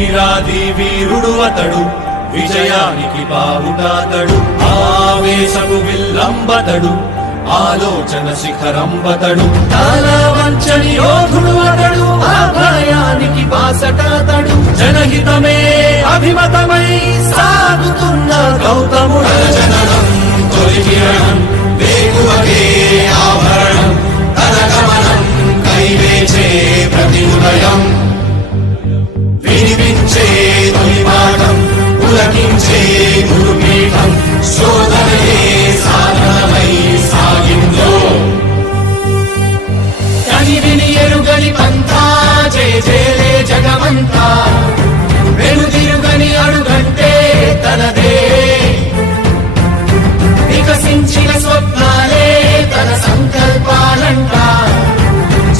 వీరాది వీరుడు అతడు, విజయానికి బావుటాతడు, ఆవేశపు విల్లంబతడు, ఆలోచన శిఖరంబతడు, వంచని యోధుడు అతడు, అభయానికి బాసటాతడు, జనహితమే అభిమతమై సాగుతున్న గౌతముడు. జననం తొలి కిరణం వేగువకే ఆభరణం, తన గమనం కైవేచే ప్రతి ఉదయం, వినిపించే తొలి పాఠం పులకించే గురుపీఠం, శోధనయే సాధనమై సాగిందో. కని విని ఎరుగని పంథా జయ జయలే జగమంతా, వెనుదిరుగని అడుగంటే తనదే, వికసించిన స్వప్నాలే తన సంకల్పాలంట,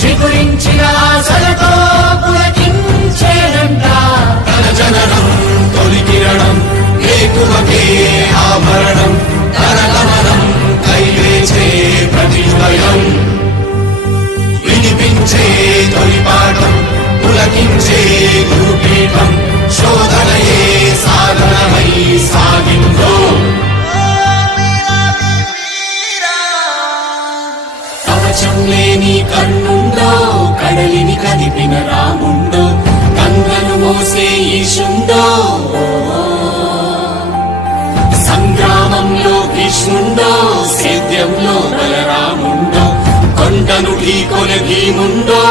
చిగురించిన ఆశలతో పులకించేనంట. తన జననం తొలి కిరణం వేకువకే ఆభరణం, తన గమనం కైవేచే ప్రతి ఉదయం, వినిపించే తొలి పాఠం పులకించే గురుపీఠం, శోధనయే సాధనమై సాగిందో. కవచం లేని కన్నుండో, కడలిని కదిపిన రాముండో, గంగను మోసే ఈశుండో, సంగ్రామంలో భీష్ముండో, సేద్యంలో బలరాముండో, కొండను ఢీకొన భీముండో.